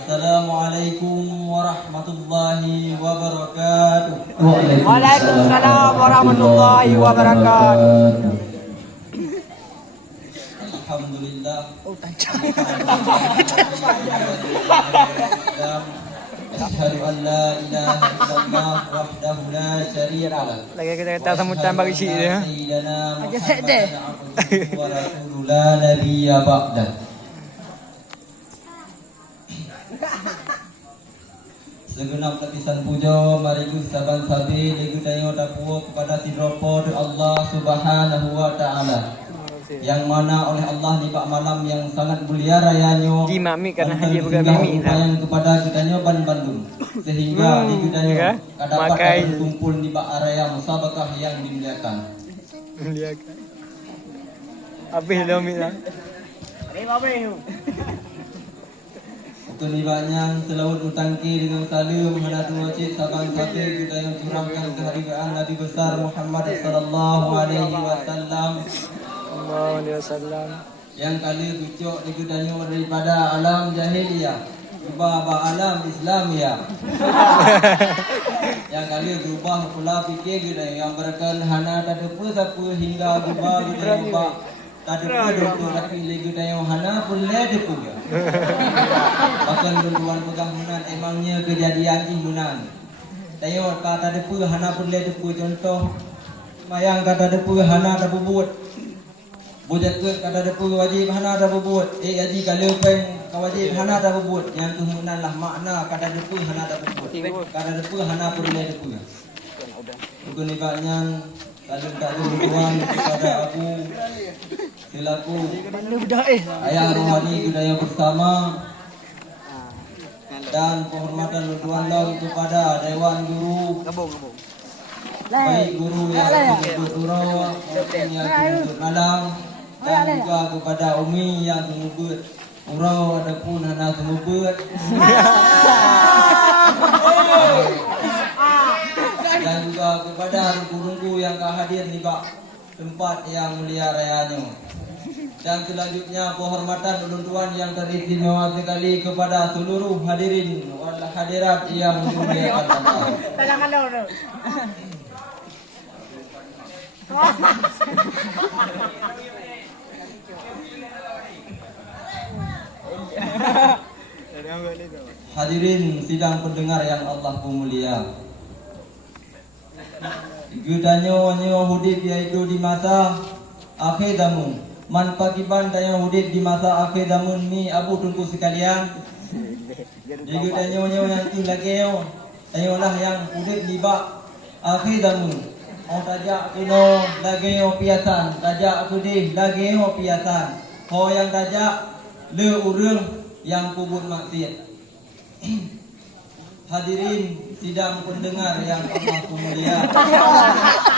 Assalamualaikum warahmatullahi wabarakatuh. Waalaikumsalam warahmatullahi wabarakatuh. Alhamdulillah. Asyhadu an la ilaha illallah wahdahu la syarika lah. Lagi kita kata sambutan bagi cik dia. Aja sedeh. Wa rasulullah la nabiyya ba'da. Segenap lapisan puja mariku saban sabi legu dayo dapuo kepada sidropo Allah Subhanahu wa taala. Yang mana oleh Allah di pak malam yang sangat mulia rayanya Di mami karena hadiah bukan mimi yang kepada kitanya ban Bandung sehingga di kitanya dapat berkumpul di pak area musabakah yang dimuliakan. Muliakan. Habis dah mami lah. Itu nibanya selaut utangki dengan salam menghadap wajib sabang sabi kita yang curangkan kehadiran Nabi besar Muhammad sallallahu alaihi wasallam. Yang kali kucuk digudanyo daripada alam jahiliyah ubah alam Islamiyah. Yang kali berubah pula fikir kita yang berkan hana tak apa hingga ubah kita ubah tak ada doktor tapi lagi kita hana boleh depu ya. Bahkan duluan pegang hunan emangnya kejadian imunan. Tayo kata depu hana boleh depu contoh mayang kata depu hana tak buat. Bujat ke kata depu wajib hana dah berbuat. Haji kalau pen wajib hana dah berbuat. Yang kemudian lah makna kata depu hana dah berbuat. Kata depu hana boleh depu. Bukan ibadnya kalau tak ada tuan kepada aku selaku ayah rohani budaya bersama dan penghormatan tuan lalu kepada dewan guru. Baik guru yang menyebut surau maupun yang menyebut malam dan juga kepada Umi yang menyebut urau adapun anak menyebut dan juga kepada runggu-runggu yang hadir di tempat yang mulia rayanya. Dan selanjutnya penghormatan ulun-tuan yang teristimewa sekali kepada seluruh hadirin wal hadirat yang dimuliakan Allah. Hadirin sidang pendengar yang Allah mulia. Gudanyo hudib yaitu di masa akhir zaman. Man pagiban daya hudib di masa akhir zaman ni abu tunggu sekalian. Gudanyo yang lagi ayolah yang hudib di bak akhir zaman. Oh tajak kuno lagi piasan, tajak kudih lagi piasan. Ho yang tajak le urang yang kubur maksiat. Hadirin sidang pendengar yang Allah mulia.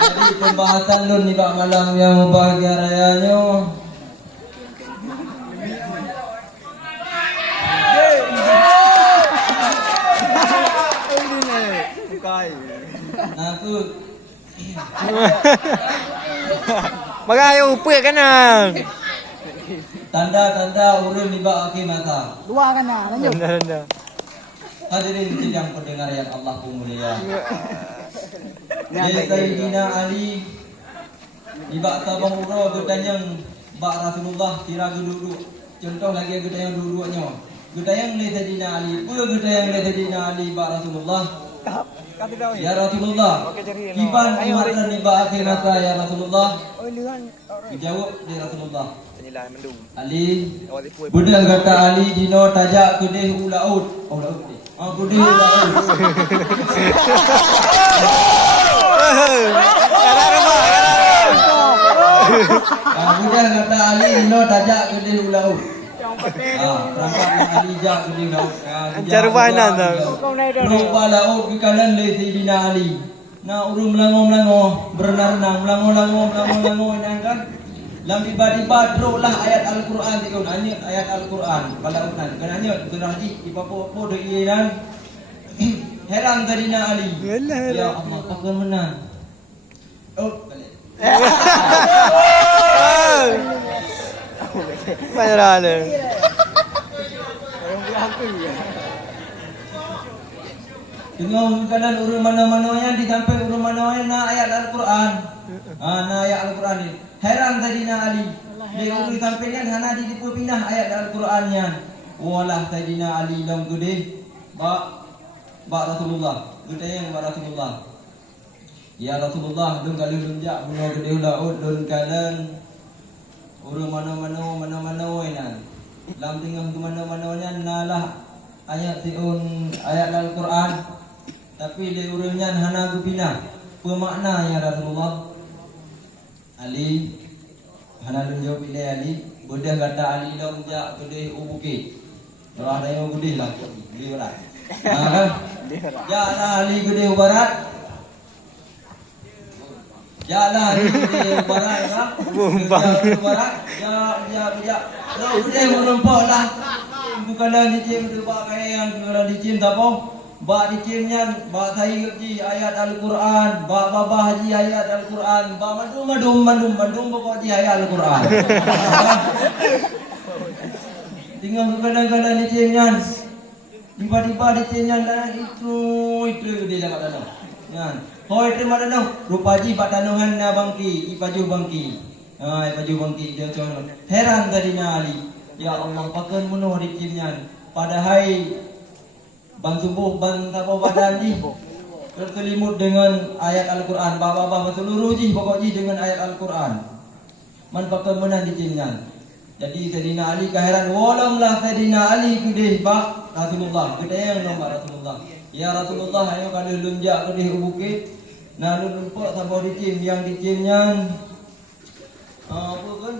Jadi pembahasan lun di malam yang bahagia rayanya. Nakut. Bagaimana upaya kan? Tanda-tanda urun di akhir masa. Dua kan lanjut. Hadirin sidang pendengar yang Allah mulia. Sayyidina Ali di bak sabang uro gedanyang bak Rasulullah kira duduk. Contoh lagi gedanyang duduknya. Gedanyang le Sayyidina Ali, pula gedanyang le Sayyidina Ali bak Rasulullah. Ya Rasulullah, iban umatkan di bak akhir masa ya Rasulullah. Dijawab di Rasulullah. Ali, benar kata Ali dino tajak kudih ulaut. Ulaut ni. Kudih ulaut. Benar kata Ali dino tajak kudih ulaut. Perangkat Ali jak kudih ulaut. Ancar mana tu? Rupa laut ke kanan le Sayyidina Ali. Na urung melango-melango, berenang-renang, melango-lango kan. Lam tiba-tiba drop lah ayat Al-Quran tikun ayat Al-Quran balaunan kan anyut surah di ipapo de iran heran tadina Ali ya Allah bagaimana balik Mana ada? Tengok kanan urut mana-mana yang disampai urut mana na ayat Al-Quran. Na ayat Al-Quran ni. Heran tadi na Ali. Dia urut sampai kan hana di tipu pindah ayat Al-Quran nya. Walah tadi na Ali dam gede. Ba Rasulullah. Gede yang ba Rasulullah. Ya Rasulullah dun kali lunjak bunuh gede laut dun kanan urut mana-mana ina. Lam tengah tu mana-mana nya nalah ayat tiun ayat Al-Quran. Tapi le urangnya hana gupina. Pemakna ya Rasulullah. Ali hana lunjau pilih Ali. Bodah kata Ali dah unjak gede ubuke. Orang dah gede lah di barat. Kan? Ya lah Ali gede barat. Ya lah Ali gede barat kan? Bumbang. Barat. Ya. Dah gede menumpuk lah. Bukanlah dicim tu pakai yang kalau dicim tak apa. Ba dicimnya ba saya ji ayat Al-Quran, ba babah ji ayat Al-Quran, ba mandum pokok ji ayat Al-Quran. Tinggal kadang-kadang dicimnya. Tiba-tiba dicimnya dan itu dia dapat danau. Kan. Hoi terima danau. Rupa ji pak danauhan na bangki, ipaju bangki. Ipaju bangki dia macam heran tadi na Ali. Ya Allah pakai munuh dicimnya. Padahal bang tubuh, bang tapo badan ji terselimut dengan ayat Al-Quran. Bapa-bapa seluruh ji pokok ji dengan ayat Al-Quran. Man pakai menang di jinnan. Jadi Sayyidina Ali keheran walamlah Sayyidina Ali gede bak Rasulullah. Gede yang nombor Rasulullah. Ya Rasulullah ayo kalau lunjak gede bukit. Nah lu lumpuk sampai dicim yang dicimnya apa kan?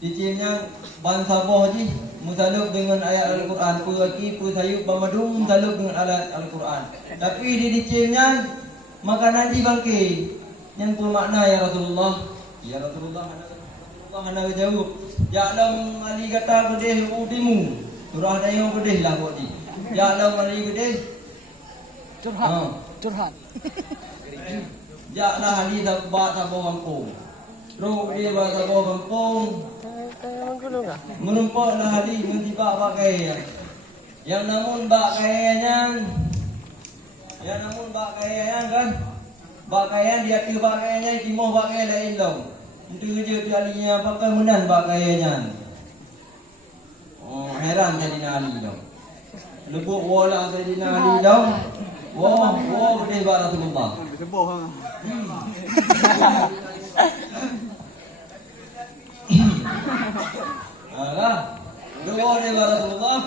Dicimnya ban sabah ji mutaluk dengan ayat Al-Quran, peraki, persayuk, pamadung mutaluk dengan ayat Al-Quran. Tapi di dicimnya makanan di bangki. Yang bermakna ya Rasulullah. Ya Rasulullah hendak jawab. Ya lam Ali kata gede udimu. Surah dayo gede lah kok di. Ya lam Ali gede. Curhat. Ya lah Ali tak ba tak bawa kampung. Ro dia ba tak bawa kampung. Menumpuk lah Ali mentibak pakai. Yang namun bak kayanya kan. Bak kaya dia tu bak kayanya timur bak kaya lain dong. Itu je tu alinya pakai menan bak kayanya. Oh heran jadi Ali dong. Lebuk wala jadi Ali dong. Wah gede bak Rasulullah. Seboh ha. Lah, doa dari Rasulullah.